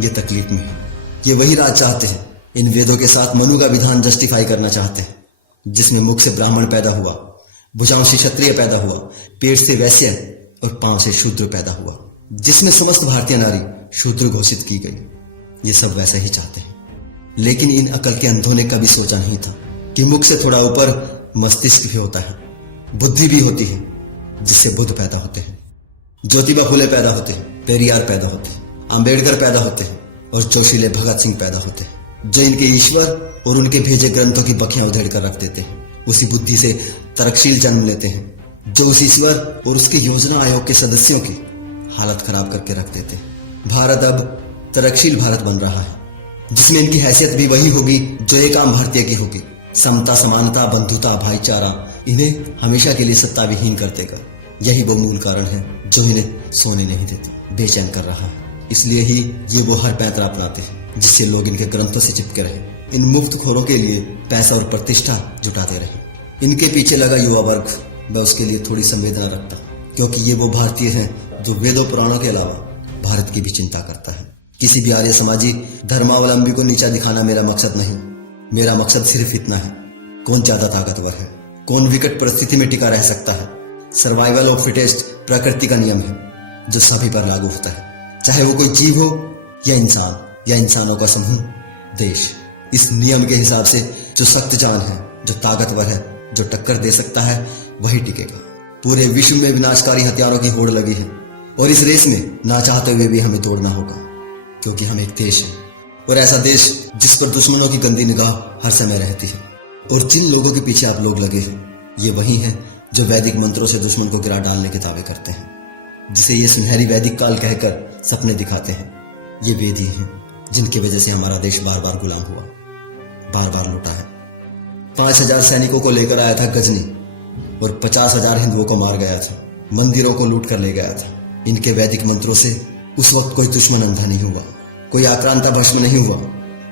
ये तकलीफ में है। ये वही राज चाहते हैं। इन वेदों के साथ मनु का विधान जस्टिफाई करना चाहते हैं, जिसमें मुख से ब्राह्मण पैदा हुआ, भुजाओं से क्षत्रिय पैदा हुआ, पेट से वैश्य और पांव से शूद्र पैदा हुआ, जिसमें समस्त भारतीय नारी शूद्र घोषित की गई। ये सब वैसे ही चाहते हैं। लेकिन इन अकल के अंधों ने कभी सोचा नहीं था कि मुख से थोड़ा ऊपर मस्तिष्क भी होता है, बुद्धि भी होती है, जिससे बुद्ध पैदा होते हैं, ज्योतिबा फुले पैदा होते हैं, पेरियार पैदा होते हैं, अंबेडकर पैदा होते हैं और जोशीले भगत सिंह पैदा होते हैं, जो इनके ईश्वर और उनके भेजे ग्रंथों की बखियां उधेड़ कर रख देते हैं। उसी बुद्धि से तरकशील जन्म लेते हैं, जो उस ईश्वर और उसके योजना आयोग के सदस्यों की हालत खराब करके रख देते हैं। भारत अब तरकशील भारत बन रहा है, जिसमें इनकी हैसियत भी वही होगी जो एक आम भारतीय की होगी। समता, समानता, बंधुता, भाईचारा इन्हें हमेशा के लिए सत्ता विहीन कर देगा। यही वो मूल कारण है जो इन्हें सोने नहीं देता, बेचैन कर रहा है। इसलिए ही ये वो हर पैंतरा अपनाते हैं जिससे लोग इनके ग्रंथों से चिपके रहे, इन मुफ्तखोरों के लिए पैसा और प्रतिष्ठा जुटाते रहे। इनके पीछे लगा युवा वर्ग, मैं उसके लिए थोड़ी संवेदना रखता, क्योंकि ये वो भारतीय हैं जो वेदों पुराणों के अलावा भारत की भी चिंता करता है। किसी भी आर्य समाजी धर्मावलंबी को नीचा दिखाना मेरा मकसद नहीं। मेरा मकसद सिर्फ इतना है, कौन ज्यादा ताकतवर है, कौन विकट परिस्थिति में टिका रह सकता है। सर्वाइवल ऑफ फिटेस्ट प्रकृति का नियम है जो सभी पर लागू होता है, चाहे वो कोई जीव हो या इंसान या इंसानों का समूह, देश। इस नियम के हिसाब से जो सख्त जान है, जो ताकतवर है, जो टक्कर दे सकता है, वही टिकेगा। पूरे विश्व में विनाशकारी हथियारों की होड़ लगी है और इस रेस में ना चाहते हुए भी हमें दौड़ना होगा, क्योंकि हम एक देश है, और ऐसा देश जिस पर दुश्मनों की गंदी निगाह हर समय रहती है। और जिन लोगों के पीछे आप लोग लगे हैं, ये वही हैं जो वैदिक मंत्रों से दुश्मन को गिरा डालने के दावे करते हैं, जिसे ये सुनहरी वैदिक काल कहकर सपने दिखाते हैं। ये वेद ही हैं जिनकी वजह से हमारा देश बार बार गुलाम हुआ, बार बार लूटा है। 5000 सैनिकों को लेकर आया था गजनी और 50,000 हिंदुओं को मार गया था, मंदिरों को लूट कर ले गया था। इनके वैदिक मंत्रों से उस वक्त कोई दुश्मन अंधा नहीं हुआ, कोई आक्रांता भस्म नहीं हुआ,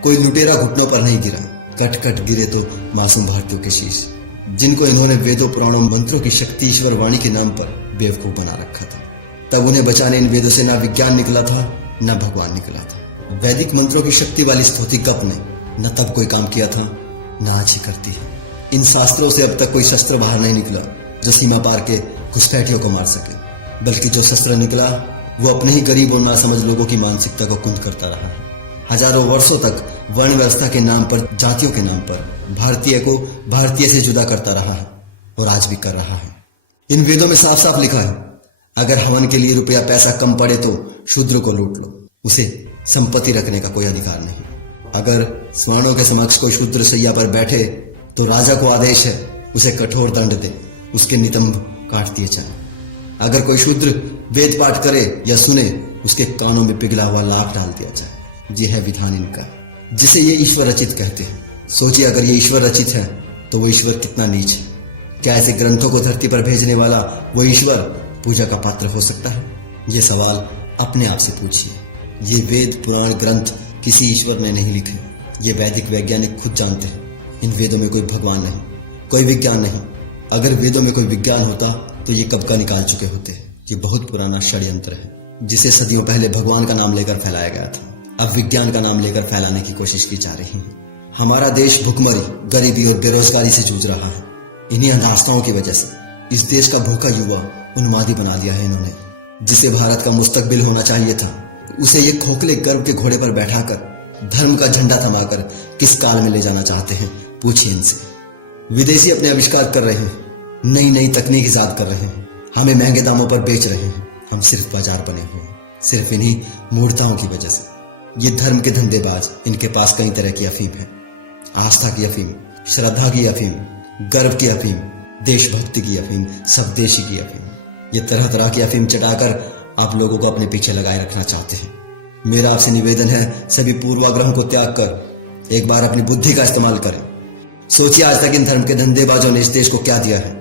कोई लुटेरा घुटनों पर नहीं गिरा। कट कट गिरे तो मासूम भारतीयों के शीश, जिनको इन्होंने वेदों पुराणों मंत्रों की शक्ति ईश्वर वाणी के नाम पर बेवकूफ बना रखा था। तब उन्हें बचाने इन वेदों से ना विज्ञान निकला था, ना भगवान निकला था। वैदिक मंत्रों की शक्ति वाली स्तुति गप ने न तब कोई काम किया था, ना आज ही करती है। इन शास्त्रों से अब तक कोई शस्त्र बाहर नहीं निकला जो सीमा पार के घुसपैठियों को मार सके, बल्कि जो शस्त्र निकला वो अपने ही गरीब और नासमझ लोगों की मानसिकता को कुंद करता रहा है। हजारों वर्षों तक वर्ण व्यवस्था के नाम पर, जातियों के नाम पर भारतीय को भारतीय से जुदा करता रहा है और आज भी कर रहा है। इन वेदों में साफ साफ लिखा है, अगर हवन के लिए रुपया पैसा कम पड़े तो शूद्र को लूट लो, उसे संपत्ति रखने का कोई अधिकार नहीं। अगर स्वर्णों के समक्ष कोई शूद्र सैया पर बैठे तो राजा को आदेश है उसे कठोर दंड दे, उसके नितंब काट दिए जाए। अगर कोई शूद्र वेद पाठ करे या सुने, उसके कानों में पिघला हुआ लाख डाल दिया जाए। ये है विधान इनका, जिसे ये ईश्वर रचित कहते हैं। सोचिए, अगर ये ईश्वर रचित है तो वो ईश्वर कितना नीच है। क्या ऐसे ग्रंथों को धरती पर भेजने वाला वो ईश्वर पूजा का पात्र हो सकता है? ये सवाल अपने आप से पूछिए। ये वेद पुराण ग्रंथ किसी ईश्वर ने नहीं लिखे, ये वैदिक वैज्ञानिक खुद जानते हैं। इन वेदों में कोई भगवान नहीं, कोई विज्ञान नहीं। अगर वेदों में कोई विज्ञान होता तो ये कब का निकाल चुके होते। ये बहुत पुराना षड्यंत्र है, जिसे सदियों पहले भगवान का नाम लेकर फैलाया गया था, अब विज्ञान का नाम लेकर फैलाने की कोशिश की जा रही है। हमारा देश भुखमरी, गरीबी और बेरोजगारी से जूझ रहा है। इन्हीं अंधास्थाओं की वजह से इस देश का भूखा युवा उन्मादी बना दिया है इन्होंने। जिसे भारत का मुस्तकबिल होना चाहिए था, उसे ये खोखले गर्व के घोड़े पर बैठाकर धर्म का झंडा थमाकर किस काल में ले जाना चाहते हैं, पूछिए इनसे। विदेशी अपने आविष्कार कर रहे हैं, नई नई तकनीक ईजाद कर रहे हैं, हमें महंगे दामों पर बेच रहे हैं। हम सिर्फ बाजार बने हुए हैं, सिर्फ इन्हीं मूर्ताओं की वजह से। ये धर्म के धंधेबाज, इनके पास कई तरह की अफीम है। आस्था की अफीम, श्रद्धा की अफीम, गर्व की अफीम, देशभक्ति की अफीम, स्वदेशी की अफीम। ये तरह तरह की अफीम चटाकर आप लोगों को अपने पीछे लगाए रखना चाहते हैं। मेरा आपसे निवेदन है, सभी पूर्वाग्रहों को त्याग कर एक बार अपनी बुद्धि का इस्तेमाल करें। सोचिए, आज तक इन धर्म के धंधेबाजों ने इस देश को क्या दिया है?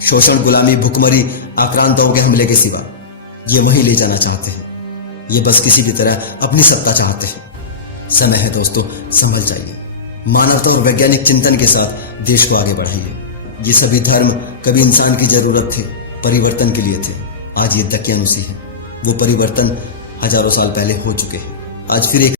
शोषण, गुलामी, भुखमरी, आक्रांताओं के हमले के सिवा। ये वहीं ले जाना चाहते हैं। ये बस किसी भी तरह अपनी सत्ता चाहते हैं। समय है दोस्तों, संभल जाइए। मानवता और वैज्ञानिक चिंतन के साथ देश को आगे बढ़ाइए। ये सभी धर्म कभी इंसान की जरूरत थे, परिवर्तन के लिए थे। आज ये दकियानुसी है। वो परिवर्तन हजारों साल पहले हो चुके हैं। आज फिर एक